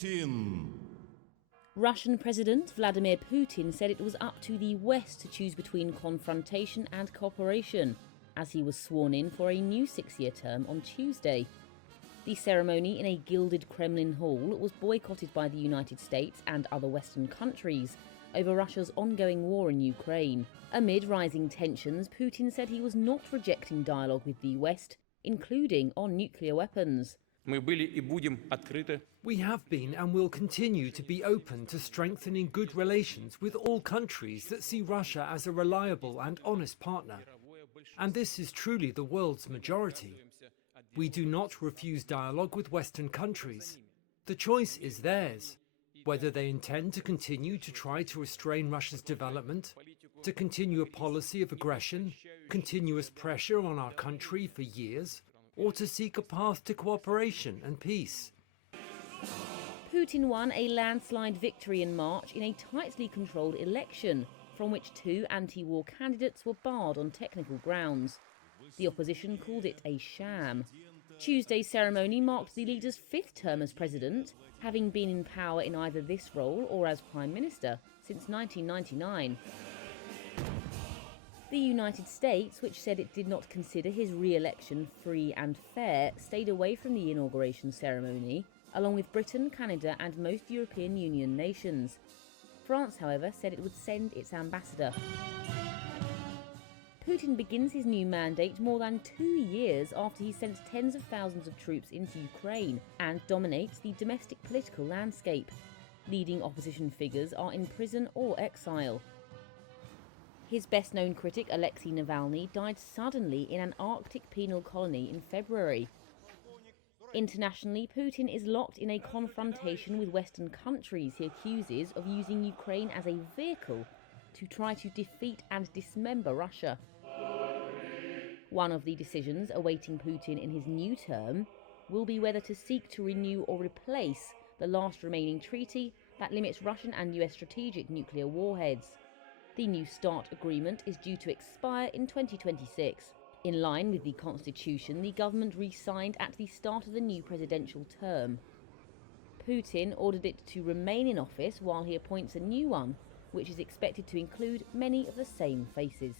Putin. Russian President Vladimir Putin said it was up to the West to choose between confrontation and cooperation, as he was sworn in for a new 6-year term on Tuesday. The ceremony in a gilded Kremlin hall was boycotted by the United States and other Western countries over Russia's ongoing war in Ukraine. Amid rising tensions, Putin said he was not rejecting dialogue with the West, including on nuclear weapons. We have been and will continue to be open to strengthening good relations with all countries that see Russia as a reliable and honest partner. And this is truly the world's majority. We do not refuse dialogue with Western countries. The choice is theirs, whether they intend to continue to try to restrain Russia's development, to continue a policy of aggression, continuous pressure on our country for years, or to seek a path to cooperation and peace. Putin won a landslide victory in March in a tightly controlled election, from which 2 anti-war candidates were barred on technical grounds. The opposition called it a sham. Tuesday's ceremony marked the leader's 5th term as president, having been in power in either this role or as prime minister since 1999. The United States, which said it did not consider his re-election free and fair, stayed away from the inauguration ceremony, along with Britain, Canada and most European Union nations. France, however, said it would send its ambassador. Putin begins his new mandate more than 2 years after he sent tens of thousands of troops into Ukraine and dominates the domestic political landscape. Leading opposition figures are in prison or exile. His best-known critic, Alexei Navalny, died suddenly in an Arctic penal colony in February. Internationally, Putin is locked in a confrontation with Western countries he accuses of using Ukraine as a vehicle to try to defeat and dismember Russia. One of the decisions awaiting Putin in his new term will be whether to seek to renew or replace the last remaining treaty that limits Russian and US strategic nuclear warheads. The New START agreement is due to expire in 2026. In line with the constitution, the government re-signed at the start of the new presidential term. Putin ordered it to remain in office while he appoints a new one, which is expected to include many of the same faces.